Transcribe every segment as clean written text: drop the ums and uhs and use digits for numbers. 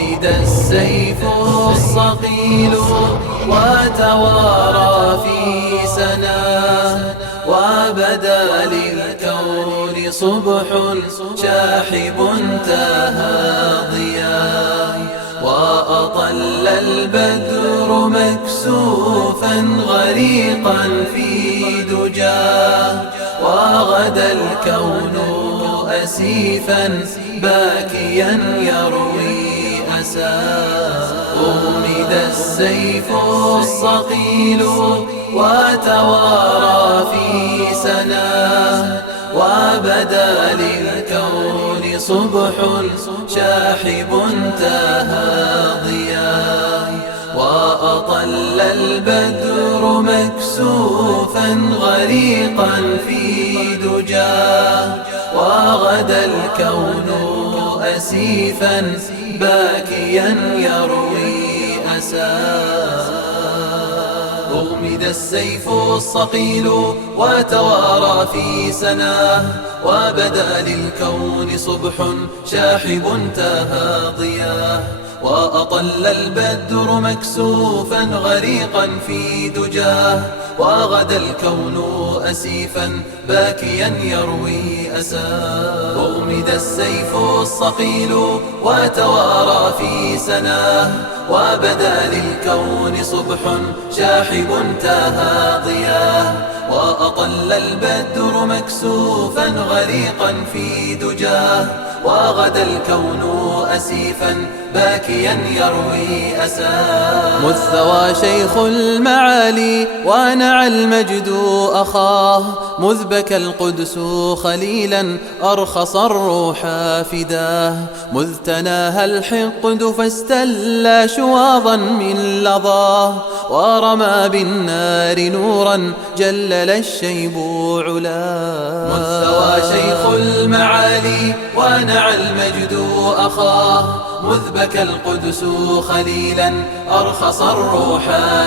أغمد السيف الصقيل وتوارى في سناه، وبدا للكون صبح شاحب انتهى ضياه، وأطل البدر مكسوفا غريقا في دجاه، وغدا الكون أسيفا باكيا يروي أساه. أغمد السيف الصقيل وتوارى في سناه، وبدا للكون صبح شاحب انتهى ضياه، وأطل البدر مكسوفا غريقا في دجاه، وغدا الكون أسيفا باكيا يروي أساه. أغمد السيف الصقيل وتوارى في سناه، وبدا للكون صبح شاحب انتهى ضياه، وأطل البدر مكسوفا غريقا في دجاه، وغدا الكون أسيفا باكيا يروي أساه. أغمد السيف الصقيل وتوارى في سناه، وبدا للكون صبح شاحب انتهى ضياه، وأطل البدر مكسوفا غريقا في دجاه، وغدا الكون أسيفا باكيا يروي أساه. مذ ثوى شيخ المعالي ونعى المجد أخاه، مذ بكى القدس خليلا أرخص الروح فداه، مذ تناهى الحقد فاستلى شواظا من لظاه، ورمى بالنار نورا جلل الشيب علاه. مذ ثوى شيخ المعالي ونعى المجد أخاه، مذ بكى القدس خليلا أرخص الروح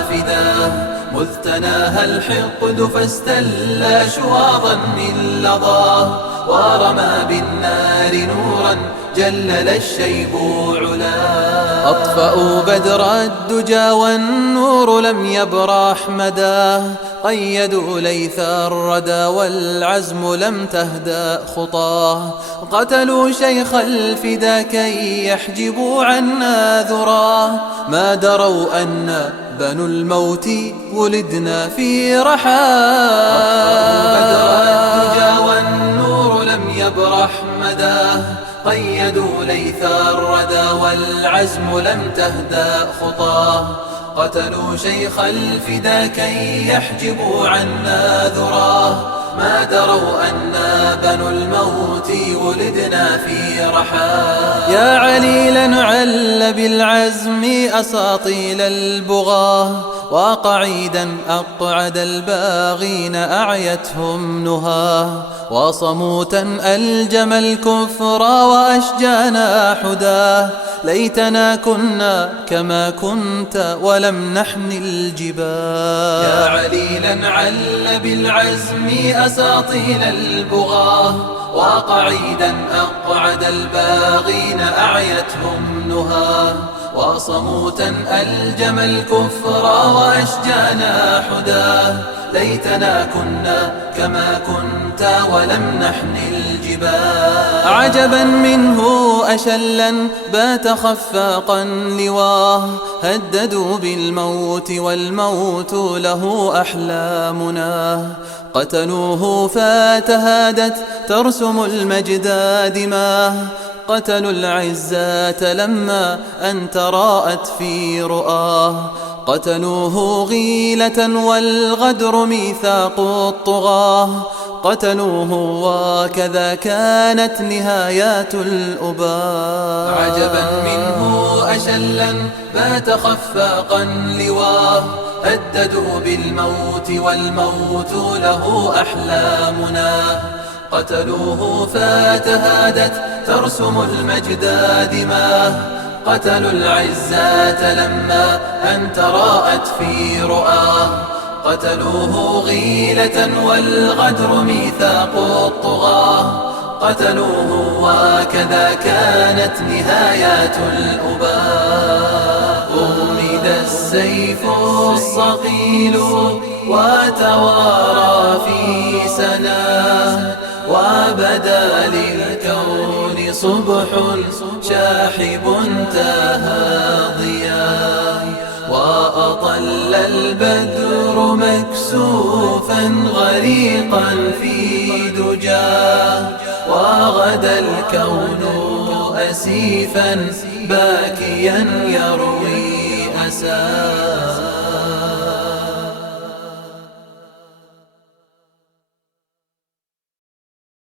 فداه، مذ تناهى الحقد فاستلى شواظا من لظاه، ورمى بالنار نورا جلل الشيب علاه. أطفأوا بدر الدجى والنور لم يبرح مداه، قيدوا ليث الردى والعزم لم تهدأ خطاه، قتلوا شيخ الفدا كي يحجبوا عنا ذراه، ما دروا أن بنو الموت ولدنا في رحاه. بدر الدجى والنور لم يبرح مداه، قيدوا ليث الردى والعزم لم تهدأ خطاه، قتلوا شيخ الفدا كي يحجبوا عنا ذراه، ما دروا أنا بنو الموت ولدنا في رحاه. يا عليلا عل بالعزم أساطيل البغاه، وقعيدا أقعد الباغين أعيتهم نهاه، وصموتا ألجم الكفر وأشجانا حداه، ليتنا كنا كما كنت ولم نحن الجباه. يا عليلا عل بالعزم أساطيل البغاه، وقعيدا أقعد الباغين أعيتهم نهاه، وصموتا ألجم الكفر وأشجانا حداه، ليتنا كنا كما كنت ولم نحن الجباه. عجبا منه أشلا بات خفاقا لواه، هددوا بالموت والموت له أحلامنا، قتلوه فتهادت ترسم المجد دماه، قتلوا العزات لما أن تراءت في رؤاه، قتلوه غيلة والغدر ميثاق الطغاة، قتلوه وكذا كانت نهايات الأباه. عجبا منه أشلا بات خفاقا لواه، هددوا بالموت والموت له أحلامنا، قتلوه فتهادت ترسم المجد دماه، قتلوا العزات لما أن تراءت في رؤاه، قتلوه غيلة والغدر ميثاق الطغاة، قتلوه وكذا كانت نهايات الأباء. أغمد السيف الصقيل وتوارى في سناه، وبدا للكون صبح شاحب انتهى ضياء. وأطل البدر مكسوفا غريقا في دجاه، وغدا الكون أسيفا باكيا يروي أساه.